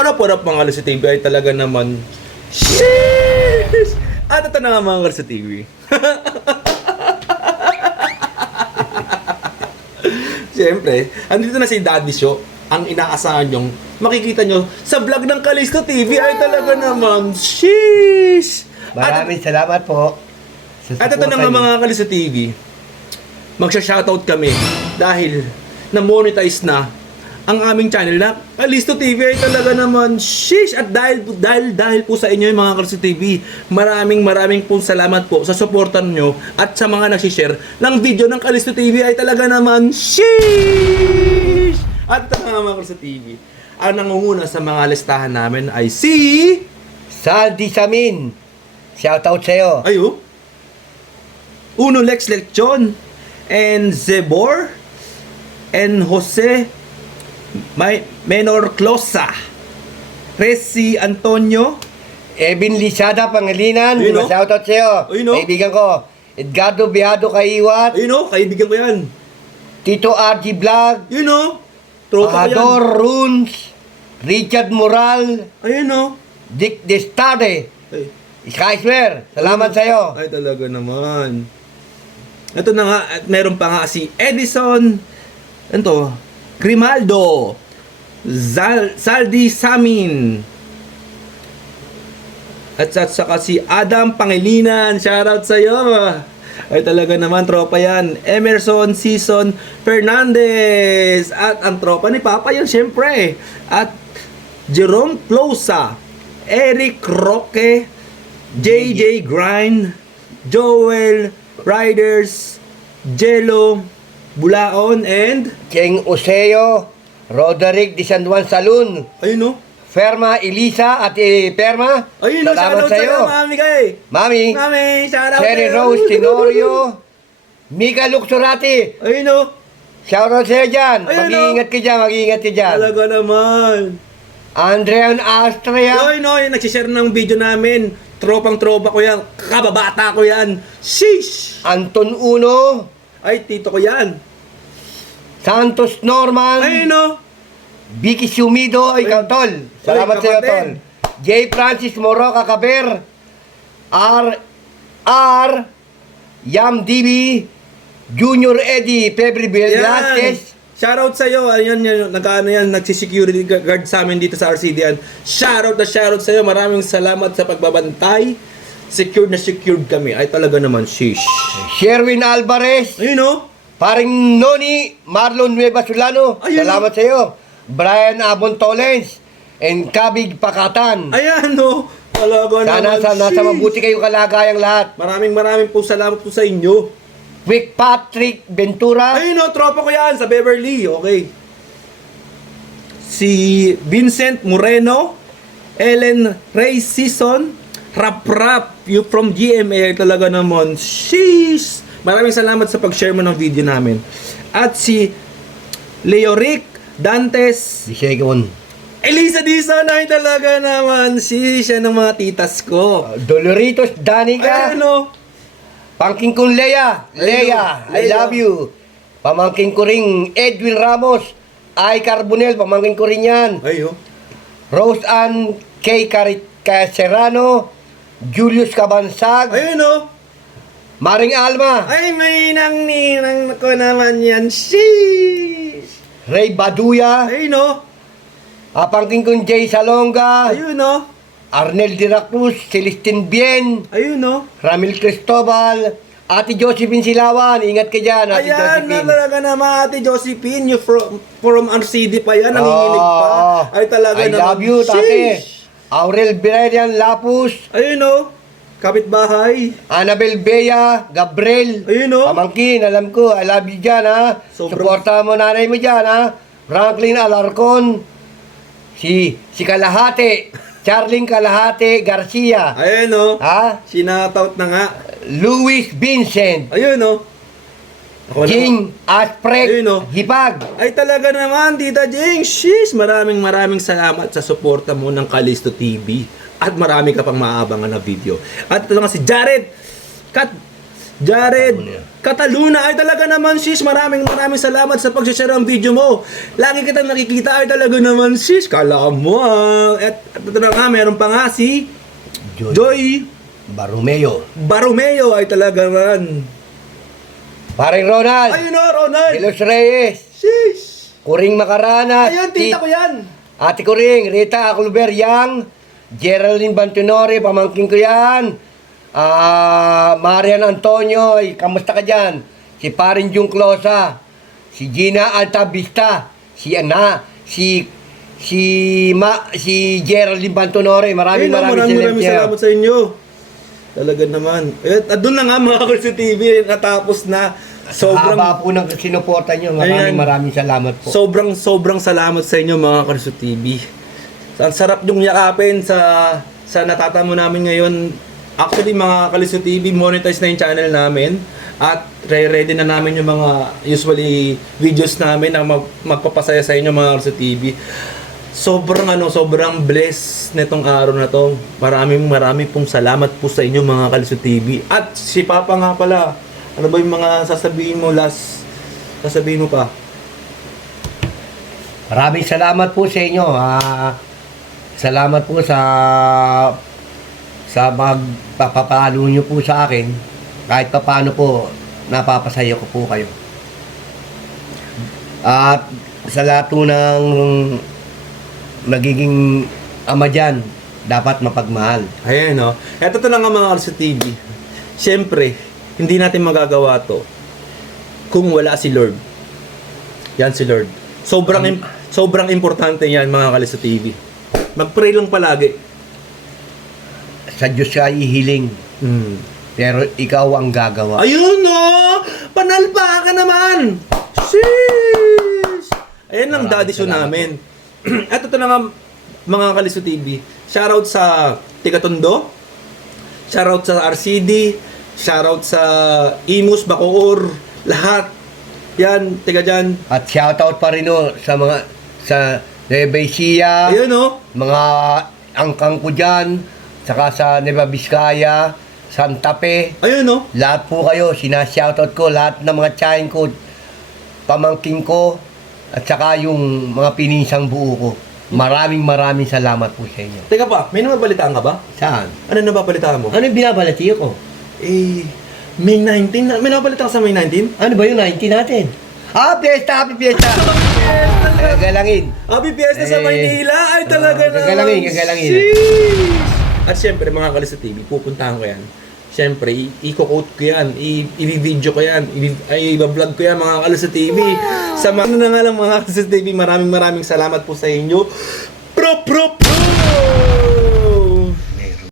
What up mga Kalista TV ay talaga naman. Sheesh! At ito na nga mga Kalista TV. Siyempre, andito na si Daddy Show. Ang inaasahan nyong makikita nyo sa vlog ng Kalista TV ay talaga naman. Sheesh! Maraming salamat po. At ito na nga mga Kalista TV. Magsha-shoutout kami dahil na-monetize na ang aming channel na Kalista TV ay talaga naman. Sheesh! At dahil po sa inyo yung mga Kalista TV, maraming pong salamat po sa suportan nyo at sa mga nagsishare ng video ng Kalista TV ay talaga naman. Sheesh! At ito nga mga Kalista TV, ang nangunguna sa mga listahan namin ay si Saldi Samin. Shoutout sa'yo. Ayo. Uno Lex Lechon and Zebor and Jose Menor Closa, Resi Antonio, Evin Lisada Pangilinan. Ayun, no? Shoutout sa'yo. Ayun, no? Kaibigan ko. Edgardo Biado Kaiwat. ayun o, kaibigan ko yan. Tito RG Vlog. Yun o, tropa ko yan. Ador Runes. Richard Moral. Ayun o. Dick Destade. Ay, Skyswear. Salamat sa'yo. ay talaga naman. Ito na nga, at meron pa nga si Edison, ito, Grimaldo, Saldi Samin, at saka si Adam Pangilinan. Shoutout sa'yo. Ay talaga naman, tropa yan. Emerson Season Fernandez. At ang tropa ni Papa yan, syempre. At Jerome Plosa, Eric Roque, JJ Grind, Joel Riders, Jello Bulaon, and Cheng Oseo. Roderick Di San Juan Salun. ayun o. Ferma Elisa at Perma. Ayun o, Salamat shoutout sa'yo, sa'yo. mami kay. Mami. Mami, shoutout Cherry sa'yo. Rose Tenorio. Mika Luxurati. Ayun o. Shoutout sa'yo dyan. Ayun, Mag-iingat ka dyan, mag-iingat ka dyan. Talaga naman. Andrean Astrea. Ayun o, yung nagsishare ng video namin. Tropang-tropa ko yan. Kababata ko yan. Sheesh! Anton Uno. Ay, tito ko yan. Santos Norman. Ayun o. Vicky Sumido. Ikaw, Ay. Tol. Salamat Ay, sa'yo, kapatid. Tol. J. Francis Moroca Caber. R. Yam DB. Junior Eddie Pebre Velasquez. Shoutout sa'yo. Ayan yan. Nagsisecurity guard sa amin dito sa RCDN. Shoutout sa'yo. Maraming salamat sa pagbabantay. Secured na secured kami. Ay talaga naman. Sheesh. Sherwin Alvarez. Ayun o. Paring Noni Marlon Nueva Solano. Ayun, Salamat sa'yo. Brian Abon Tolens. And Kabig Pakatan. Ayan o. Talaga Sana naman. nasa Sheesh. mabuti kayong kalagayang lahat. Maraming po salamat po sa inyo. Vic Patrick Ventura. Ayun o, tropa ko yan sa Beverly. Okay. Si Vincent Moreno, Ellen Ray Season, Rap, you from GMA talaga naman. Sheesh! Maraming salamat sa pag-share mo ng video namin. At si Leoric Dantes, Si Shegon. Elisa Dizon ay talaga naman. Siya ng mga titas ko. Doloritos Danica. Ayun o. Pangking kong Lea. Ayun, I Lea. love you. Pamangking ko ring Edwin Ramos. Ay Carbonel. Pamangking ko rin yan. Ayun. Rose Ann K. Caserano. Julius Cabansag. Ayun o. Maring Alma. Ay, may ninang ko naman yan. Sheesh! Ray Baduya. Ayun o. Pangking kong Jay Salonga. Ayun o. Arnel de la Cruz. Celestine Bien. Ayun o. Ramil Cristobal. Ate Josephine Silawan. Ingat ka dyan, Ate Ayan na Josephine. talaga naman, Ate Josephine. You from RCD pa yan. Nanginginig pa. Ay talaga I naman. love you, tate. Sheesh! Aurel Birelian Lapus. Ayun o. Kapitbahay. Annabel Bea. Gabriel. Ayun o. Pamangkin, alam ko. I love you dyan, ha. Sobrang- Suporta mo nanay mo dyan, ha. Franklin Alarcon. Si Kalahate. Charling Kalahate Garcia. Ayun o. Ha? Sinataut na nga. Louis Vincent. Ayun o. Ako naman. Jing Asprek. Ayun, oh. Hipag. Ay talaga naman, Tita Jing. Sheesh! Maraming salamat sa suporta mo ng Kalisto TV. At marami ka pang maaabangan na video. At ito nga si Jared Jared Cataluna, ay talaga naman sis, maraming salamat sa pag-share ng video mo. Lagi kitang nakikita, ay talaga naman sis, kala mo At ito na nga, meron pa nga si Joy Barumeo, ay talaga naman. Paring Ronald. Ayun o, Ronald. De Los Reyes. Sis. Kuring Macarana. Ayun, tita ko yan. Ate Kuring, Rita Acluber Yang, Geraldine Bantunori, pamangkin ko yan. Marian Antonio, kamusta ka dyan? Si Parin Jung Closa, si Gina Altavista, si Geraldine Bantunori, maraming salamat sa inyo. Talaga naman. At doon na nga mga Kalso TV, natapos na. Sobrang haba po ng sinuporta nyo. Maraming salamat po. Sobrang salamat sa inyo mga Kalso TV. Ang sarap yung yakapin sa natatamo namin ngayon. Actually mga Kalso TV, monetize na yung channel namin. At ready na namin yung mga usually videos namin na magpapasaya sa inyo mga Kalso TV. Sobrang blessed netong araw na to. Maraming pong salamat po sa inyo mga Kalso TV. At si Papa nga pala, ano ba yung mga sasabihin mo sasabihin mo pa? Maraming salamat po sa inyo. Salamat po sa magpapalo nyo po sa akin. Kahit paano po, napapasaya ko po kayo. At sa lahat po ng nagiging ama dyan, dapat mapagmahal. Ayan, no? Eto na nga mga Kalso TV. Siyempre, hindi natin magagawa to kung wala si Lord. Yan si Lord. Sobrang importante yan mga Kalso TV. Mag-pray lang palagi. Sa Diyos ay ihiling. Pero ikaw ang gagawa. Ayun, no! Panalpa ka naman! Sheesh! Ayan ang daddy show namin. At ito na nga mga Kalso TV. Shoutout sa Tigatondo. Shoutout sa RCD. Shoutout sa Imus, Bacoor. Lahat. Yan, tiga dyan. At shoutout pa rin sa Nueva Ecija. Ayun, no? Mga angkang ko dyan. Saka sa Nueva Vizcaya. Santa Fe. Ayun, no? Lahat po kayo. Sinashoutout ko. Lahat ng mga tiyahin ko. Pamangking ko. At saka yung mga pininsang buo ko. Maraming salamat po sa inyo. Teka pa, may nababalitaan ka ba? Saan? Ano nababalitaan mo? Ano yung binabalati ko? May 19? May nababalitaan ka sa May 19? Ano ba yung 19 natin? Fiesta! Happy Fiesta! Gagalangin. Happy Fiesta sa Maynila! Ay talaga naman! Gagalangin. Sheesh! At syempre mga Kalso TV, pupuntahan ko yan. Syempre, i-quote ko yan, i-video ko yan, i-vlog ko yan mga Kalso TV. Sa mga na nga lang mga Kalso TV, maraming salamat po sa inyo. Pro!